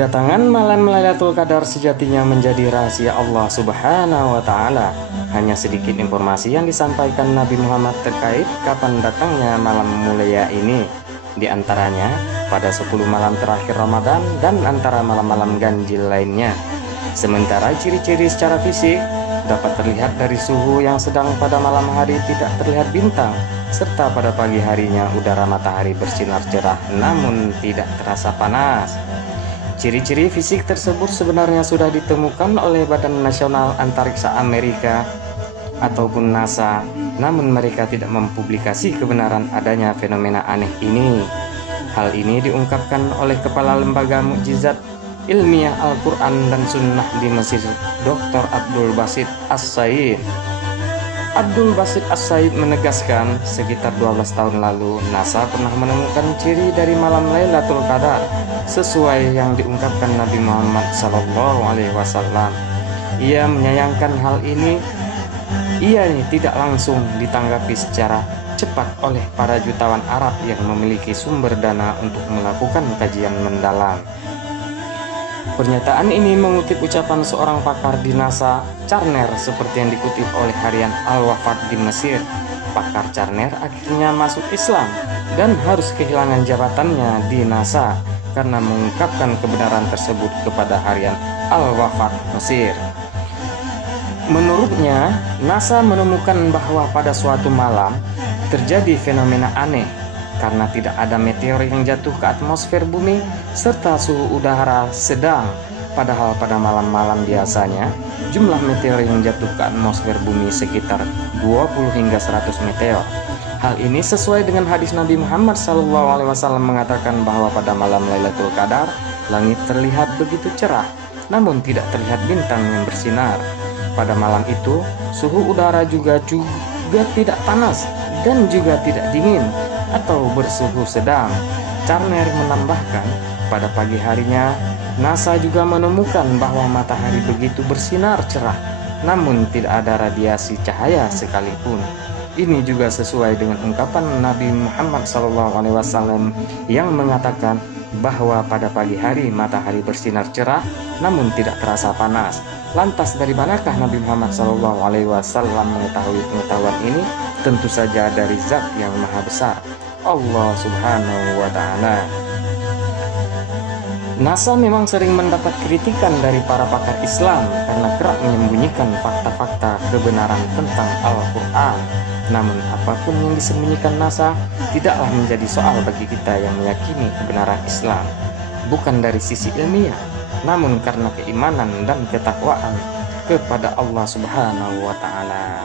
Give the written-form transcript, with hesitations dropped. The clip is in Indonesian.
Kedatangan malam Lailatul Qadar sejatinya menjadi rahasia Allah Subhanahu wa Ta'ala. Hanya sedikit informasi yang disampaikan Nabi Muhammad terkait kapan datangnya malam mulia ini. Di antaranya pada 10 malam terakhir Ramadan dan antara malam-malam ganjil lainnya. Sementara ciri-ciri secara fisik dapat terlihat dari suhu yang sedang pada malam hari tidak terlihat bintang, serta pada pagi harinya udara matahari bersinar cerah namun tidak terasa panas. Ciri-ciri fisik tersebut sebenarnya sudah ditemukan oleh Badan Nasional Antariksa Amerika ataupun NASA, namun mereka tidak mempublikasi kebenaran adanya fenomena aneh ini. Hal ini diungkapkan oleh Kepala Lembaga Mukjizat Ilmiah Al-Quran dan Sunnah di Mesir, Dr. Abdul Basit As-Said. Abdul Basit As-Said menegaskan sekitar 12 tahun lalu NASA pernah menemukan ciri dari malam Lailatul Qadar sesuai yang diungkapkan Nabi Muhammad SAW. Ia menyayangkan hal ini. Ia tidak langsung ditanggapi secara cepat oleh para jutawan Arab yang memiliki sumber dana untuk melakukan kajian mendalam. Pernyataan ini mengutip ucapan seorang pakar di NASA, Carner, seperti yang dikutip oleh harian Al-Wafat di Mesir. Pakar Carner akhirnya masuk Islam dan harus kehilangan jabatannya di NASA karena mengungkapkan kebenaran tersebut kepada harian Al-Wafat Mesir. Menurutnya, NASA menemukan bahwa pada suatu malam terjadi fenomena aneh karena tidak ada meteor yang jatuh ke atmosfer bumi serta suhu udara sedang. Padahal pada malam-malam biasanya jumlah meteor yang jatuh ke atmosfer bumi sekitar 20 hingga 100 meteor. Hal ini sesuai dengan hadis Nabi Muhammad SAW mengatakan bahwa pada malam Lailatul Qadar langit terlihat begitu cerah namun tidak terlihat bintang yang bersinar. Pada malam itu suhu udara juga tidak panas dan juga tidak dingin atau bersuhu sedang. Carner menambahkan, pada pagi harinya NASA juga menemukan bahwa matahari begitu bersinar cerah namun tidak ada radiasi cahaya sekalipun. Ini juga sesuai dengan ungkapan Nabi Muhammad SAW yang mengatakan bahwa pada pagi hari matahari bersinar cerah namun tidak terasa panas. Lantas dari manakah Nabi Muhammad SAW mengetahui pengetahuan ini? Tentu saja dari Zat yang Maha Besar, Allah Subhanahu wa Ta'ala. NASA memang sering mendapat kritikan dari para pakar Islam karena kerap menyembunyikan fakta-fakta kebenaran tentang Al-Quran. Namun apapun yang disembunyikan NASA tidaklah menjadi soal bagi kita yang meyakini kebenaran Islam. Bukan dari sisi ilmiah, namun karena keimanan dan ketakwaan kepada Allah Subhanahu wa Ta'ala.